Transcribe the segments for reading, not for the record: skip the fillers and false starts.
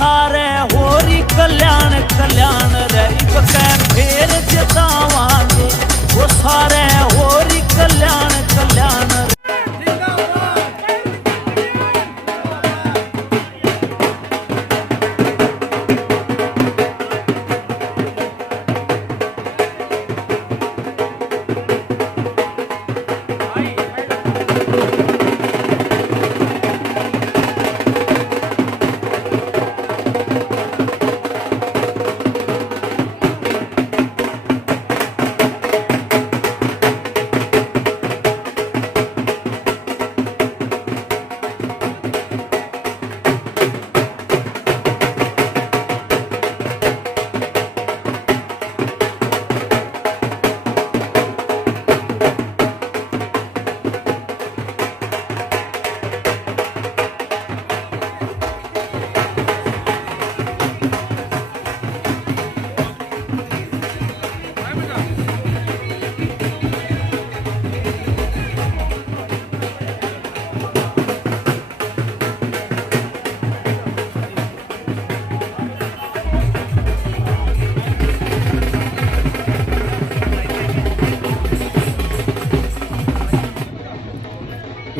सारे होरी कल्याण कल्याण रे इबके फेर जितावांगे वो सारे होरी कल्याण कल्याण रे।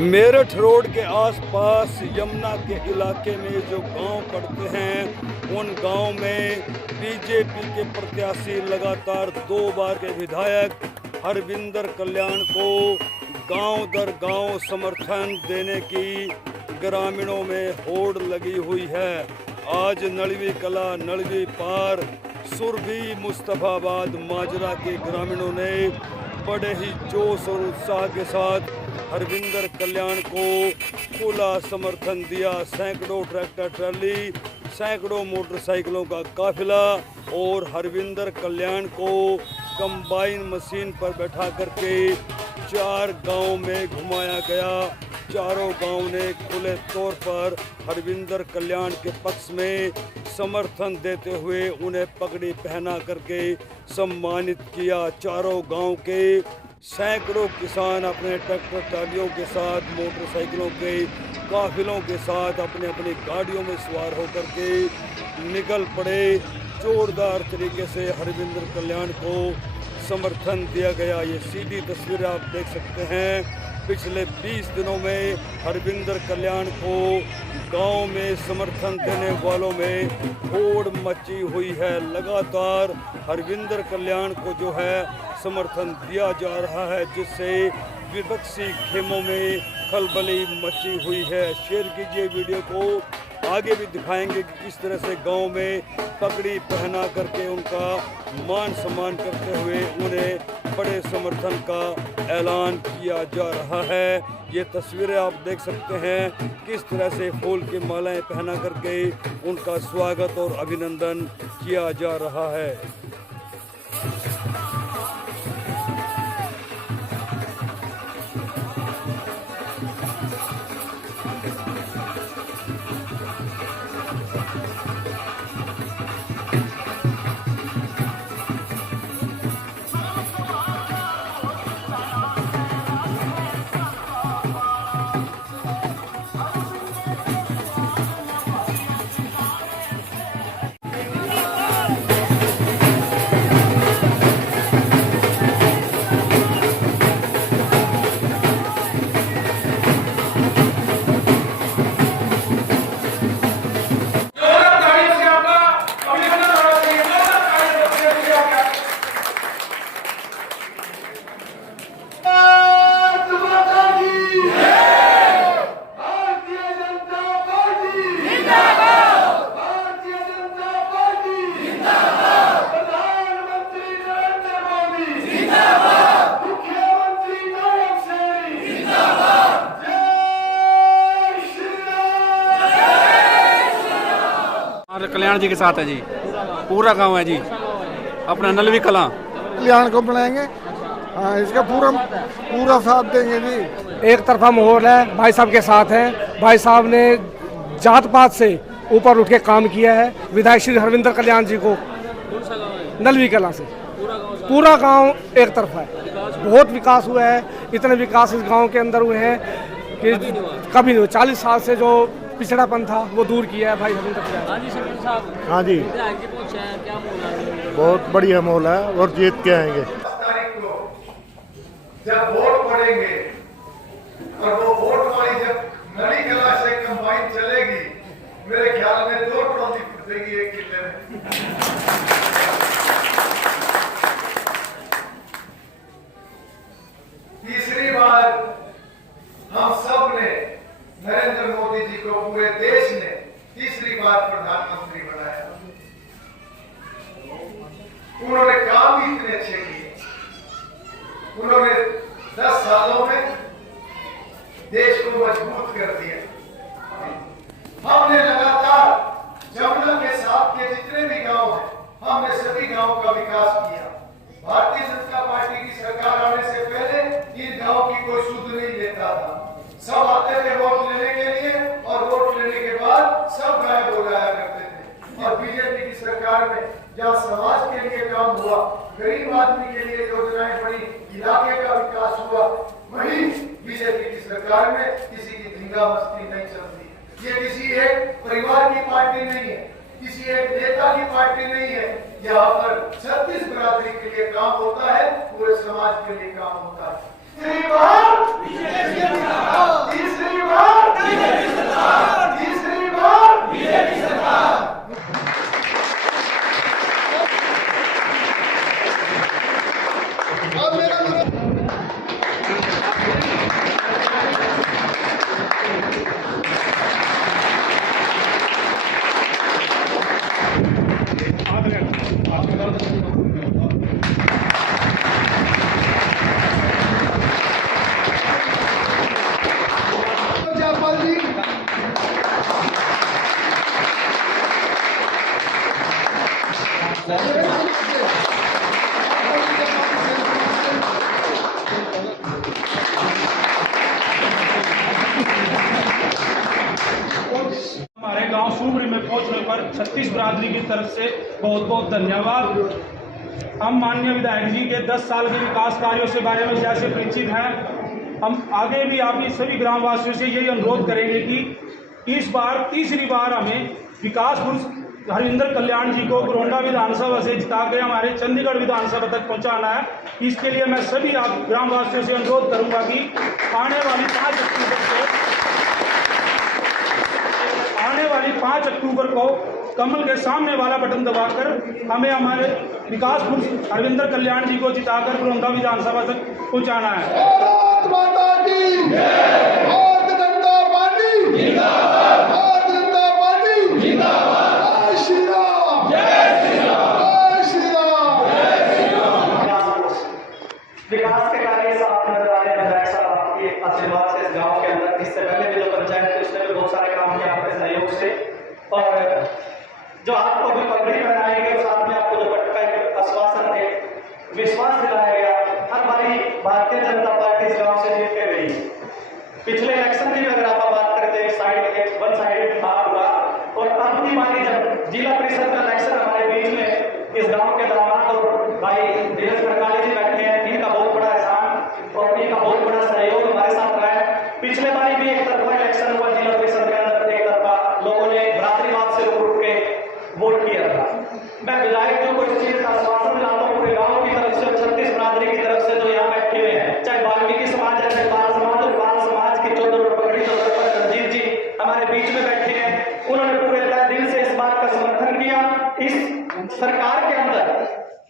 मेरठ रोड के आसपास यमुना के इलाके में जो गांव पड़ते हैं उन गांव में बीजेपी के प्रत्याशी लगातार 2 बार के विधायक हरविंदर कल्याण को गांव दर गांव समर्थन देने की ग्रामीणों में होड़ लगी हुई है। आज नलवी कला, नलवी पार, सुरभी, मुस्तफाबाद, माजरा के ग्रामीणों ने बड़े ही जोश और उत्साह के साथ हरविंदर कल्याण को खुला समर्थन दिया। सैकड़ों ट्रैक्टर ट्राली, सैकड़ों मोटरसाइकिलों का काफिला और हरविंदर कल्याण को कंबाइन मशीन पर बैठा करके 4 गांव में घुमाया गया। चारों गांव ने खुले तौर पर हरविंदर कल्याण के पक्ष में समर्थन देते हुए उन्हें पगड़ी पहना करके सम्मानित किया। चारों गांव के सैकड़ों किसान अपने ट्रैक्टर ट्रालियों के साथ, मोटरसाइकिलों के काफिलों के साथ अपने अपनी गाड़ियों में सवार होकर के निकल पड़े। जोरदार तरीके से हरविंदर कल्याण को समर्थन दिया गया। ये सीधी तस्वीरें आप देख सकते हैं। पिछले 20 दिनों में हरविंदर कल्याण को गांव में समर्थन देने वालों में होड़ मची हुई है। लगातार हरविंदर कल्याण को जो है समर्थन दिया जा रहा है, जिससे विपक्षी खेमों में खलबली मची हुई है। शेयर कीजिए वीडियो को, आगे भी दिखाएंगे कि किस तरह से गांव में पगड़ी पहना करके उनका मान सम्मान करते हुए उन्हें बड़े समर्थन का ऐलान किया जा रहा है। ये तस्वीरें आप देख सकते हैं किस तरह से फूल की मालाएं पहना करके उनका स्वागत और अभिनंदन किया जा रहा है। कल्याण जी के साथ है जी, पूरा गांव है जी, अपना नलवी कला कल्याण को बनाएंगे। इसका पूरा साथ देंगे जी। एक तरफा माहौल है, भाई साहब के साथ हैं। भाई साहब ने जात पात से ऊपर उठ के काम किया है। विधायक श्री हरविंदर कल्याण जी को नलवी कला से पूरा गांव एक तरफा है। बहुत विकास हुआ है, इतने विकास इस गांव के अंदर हुए हैं कि कभी नहीं। 40 साल से जो पिछड़ापन था वो दूर किया है भाई हरविंदर कल्याण। हाँ जी सरपंच साहब, हाँ जी, विधायक जी पहुंचे हैं, क्या बोल रहे हैं? बहुत बढ़िया माहौल है और जीत के आएंगे। तारीख को जब वोट पड़ेंगे और वो वोट वाली जब नड़ी कला से कंबाइन चलेगी, मेरे ख्याल में 2 ट्रॉली फटेगी एक किले में। तीसरी बार हम सब ने नरेंद्र मोदी जी को, पूरे देश ने तीसरी बार प्रधानमंत्री बनाया। उन्होंने काम भी इतने अच्छे किए। उन्होंने 10 सालों में देश को मजबूत कर दिया। हमने लगातार जमुना के साथ के जितने भी गांव हैं, हमने सभी गांवों का विकास किया। भारतीय जनता पार्टी की सरकार आने से पहले इन गांव की कोई सुध नहीं लेता था। सब आते थे वोट लेने के लिए और वोट लेने के बाद सब गायब हो जाया करते थे। और बीजेपी की सरकार में जहाँ समाज के लिए काम हुआ, गरीब आदमी के लिए योजनाएं बनी, इलाके का विकास हुआ, वहीं बीजेपी की सरकार में किसी की धींगा मस्ती नहीं चलती। ये किसी एक परिवार की पार्टी नहीं है, किसी एक नेता की पार्टी नहीं है। यहाँ पर 36 बिरादरी के लिए काम होता है, पूरे समाज के लिए काम होता है। तीसरी बार बीजेपी सरकार, तीसरी बार बीजेपी सरकार, तीसरी बार बीजेपी सरकार। हमारे गांव सूबरी में पहुंचने पर 36 बिरादरी की तरफ से बहुत बहुत धन्यवाद। हम माननीय विधायक जी के 10 साल के विकास कार्यों से बारे में जैसे परिचित हैं, हम आगे भी आप सभी ग्रामवासियों से यही अनुरोध करेंगे कि इस बार तीसरी बार हमें विकास पुरुष हरविंदर कल्याण जी को गोरंडा विधानसभा से जिता के हमारे चंडीगढ़ विधानसभा तक पहुंचाना है। इसके लिए मैं सभी आप ग्रामवासियों से अनुरोध करूंगा कि आने वाली 5 अक्टूबर को कमल के सामने वाला बटन दबाकर हमें हमारे विकास पुरुष हरविंदर कल्याण जी को जिताकर गोरंडा विधानसभा तक पहुंचाना है। भारत माता की जय, भारत जनता पार्टी जिंदाबाद, भारत जनता पार्टी जिंदाबाद, जय श्री राम, जय श्री राम, जय श्री राम, जय श्री राम। विकास के कार्य साफ नजर आ रहे हैं विधायक साहब आपके आशीर्वाद से इस गांव के अंदर। इससे पहले भी जो पंचायत थी उसने भी बहुत सारे काम किए आपके सहयोग से, और जो आपको भी पगड़ी पहनाई गई, साथ में आपको जो पटका एक आश्वासन थे, विश्वास दिलाया गया। हर बारी भारतीय जनता पार्टी इस गांव से जीत के गई। पिछले इलेक्शन की अगर आप बात करते हैं, वन साइडेड था पूरा, और अब की बारी जब जिला परिषद का इलेक्शन हमारे बीच में इस गांव के दामाद और भाई धीरज प्रकाश जी बैठे हैं, इनका बहुत बड़ा एहसान और इनका बहुत बड़ा सहयोग हमारे साथ रहा है। पिछले बारी भी एक तरफा इलेक्शन हुआ जिला परिषद के अंदर, एक तरफा लोगों ने भ्रातृवाद से उठ के वोट किया था। मैं विधायक जी को इस चीज का आश्वासन दिलाता हूँ पूरे गांव की तरफ से, 36 बिरादरी की तरफ से जो यहाँ बैठे हुए हैं, चाहे वाल्मीकि समाज है, नेपाल समाज और बाल समाज की 14 पगड़ी तो रणजीत जी हमारे बीच में बैठे हैं। उन्होंने पूरे तय दिल से इस बात का समर्थन किया। इस सरकार के अंदर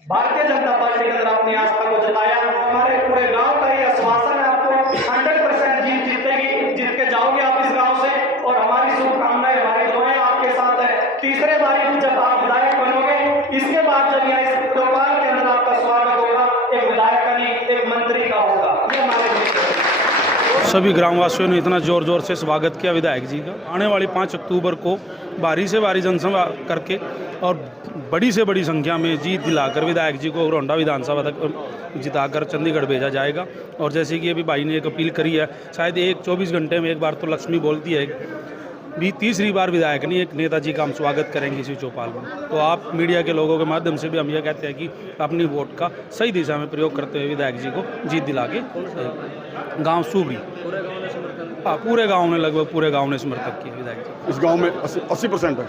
भारतीय जनता पार्टी के अंदर अपनी आस्था को जताया। हमारे पूरे गांव का ये आश्वासन है, आपको 100% जीतेगी, जीत के जाओगे आप इस गांव से, और हमारी शुभकामनाएं, हमारी दुआएं आपके साथ है। तीसरे बारी जब आप विधायक बनोगे, इसके बाद जब यहाँ इस चौपाल के अंदर आपका स्वागत होगा, एक विधायक का नहीं एक मंत्री का होगा। ये हमारे सभी ग्रामवासियों ने इतना जोर जोर से स्वागत किया विधायक जी का। आने वाली 5 अक्टूबर को भारी से भारी जनसभा करके और बड़ी से बड़ी संख्या में जीत दिलाकर विधायक जी को गोरंडा विधानसभा तक जिताकर चंडीगढ़ भेजा जाएगा। और जैसे कि अभी भाई ने एक अपील करी है, शायद 24 घंटे में एक बार तो लक्ष्मी बोलती है भी, तीसरी बार विधायक नहीं एक नेताजी का हम स्वागत करेंगे इसी चौपाल में। तो आप मीडिया के लोगों के माध्यम से भी हम यह कहते हैं कि अपनी वोट का सही दिशा में प्रयोग करते हुए विधायक जी को जीत दिला के गाँव सूबरी हाँ, पूरे गांव ने लगभग पूरे गांव ने समर्थक किया विधायक जी। इस गांव में 80% है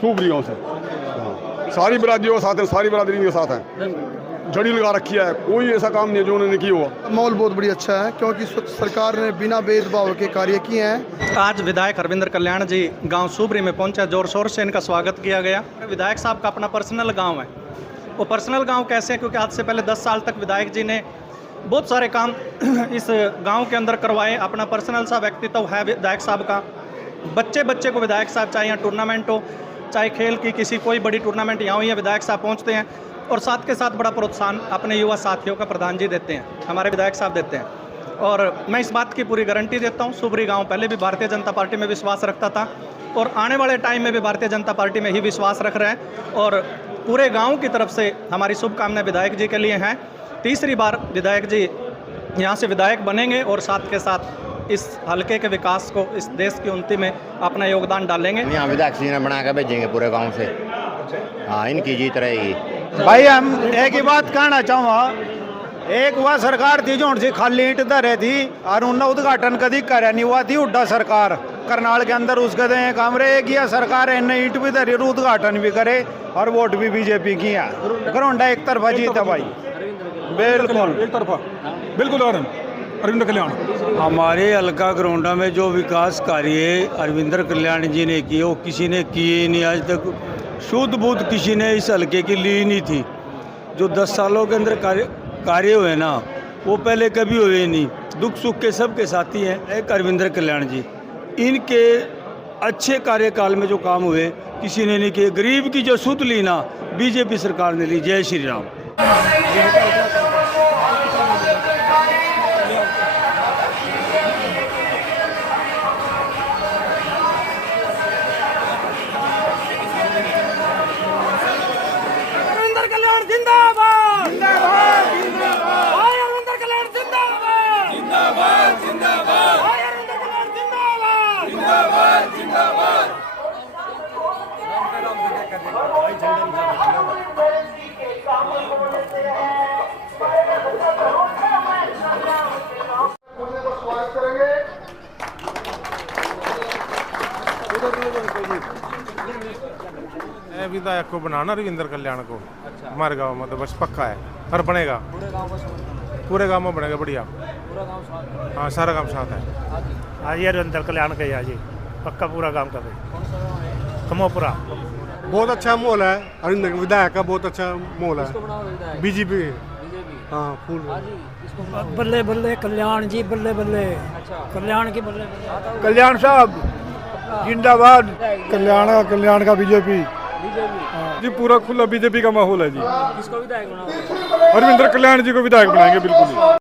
सूबरी गांव से। हाँ, सारी बिरादरियों के साथ हैं, सारी बिरादरी के साथ हैं। जड़ी लगा रखी है, कोई ऐसा काम नहीं है जो उन्होंने किया हुआ। माहौल बहुत बड़ी अच्छा है क्योंकि सरकार ने बिना भेदभाव के कार्य किए हैं। आज विधायक हरविंदर कल्याण जी गांव सूबरी में पहुंचा, जोर शोर से इनका स्वागत किया गया। विधायक साहब का अपना पर्सनल गांव है। वो पर्सनल गांव कैसे है, क्योंकि आज से पहले 10 साल तक विधायक जी ने बहुत सारे काम इस गांव के अंदर करवाए। अपना पर्सनल सा व्यक्तित्व है विधायक साहब का। बच्चे बच्चे को विधायक साहब, चाहे यहाँ टूर्नामेंट हो, चाहे खेल की किसी कोई बड़ी टूर्नामेंट यहाँ हुई है, विधायक साहब पहुँचते हैं और साथ के साथ बड़ा प्रोत्साहन अपने युवा साथियों का प्रधान जी देते हैं, हमारे विधायक साहब देते हैं। और मैं इस बात की पूरी गारंटी देता हूँ, सूबरी गांव पहले भी भारतीय जनता पार्टी में विश्वास रखता था और आने वाले टाइम में भी भारतीय जनता पार्टी में ही विश्वास रख रहे हैं। और पूरे गांव की तरफ से हमारी शुभकामनाएं विधायक जी के लिए हैं। तीसरी बार विधायक जी यहाँ से विधायक बनेंगे और साथ के साथ इस हलके के विकास को, इस देश की उन्नति में अपना योगदान डालेंगे। यहाँ विधायक जी ने बना के भेजेंगे पूरे गाँव से। हाँ, इनकी जीत रहेगी। भाई हम एक ही बात कहना चाहूँगा, एक वह सरकार थी जो से खाली ईंट धरे थी और उन्हें उद्घाटन कभी करे नहीं हुआ थी। उड्डा सरकार करनाल के अंदर उसके दे कमरे एक ही सरकार है, ईंट भी धरी और उद्घाटन भी करे और वोट भी बीजेपी की है। ग्राउंड एक तरफा जीता भाई, बिल्कुल एक तरफा, बिल्कुल अरविंद कल्याण। हमारे हल्का ग्राउंडा में जो विकास कार्य अरविंदर कल्याण जी ने किए वो किसी ने किए नहीं आज तक। शुद्ध बुद्ध किसी ने इस हल्के की ली नहीं थी। जो 10 सालों के अंदर कार्य हुए ना, वो पहले कभी हुए नहीं। दुख सुख के सबके साथी हैं एक अरविंदर कल्याण जी। इनके अच्छे कार्यकाल में जो काम हुए किसी ने नहीं किए। गरीब की जो सुध ली ना, बीजेपी सरकार ने ली। जय श्री राम। विधायक को बनाना रविंद्र कल्याण को। हमारे गांव में तो बस पक्का है और बनेगा। पूरे गांव में बनेगा बढ़िया। हाँ, सारा गांव साथ है। आज ये रविंद्र कल्याण का आज पक्का पूरा गांव का भाई कमोपुरा। बहुत अच्छा माहौल है। अरविंदर विधायक का बहुत अच्छा माहौल है। बीजेपी। हाँ, फुल। बल्ले बल्ले कल्याण जी, बल्ले बल्ले कल्याण की बल्ले। कल्याण साहब जिंदाबाद। कल्याण का बीजेपी जी, पूरा खुला बीजेपी का माहौल है जी। किसको विधायक बनाओगे? अरविंदर कल्याण जी को विधायक बनाएंगे बिल्कुल।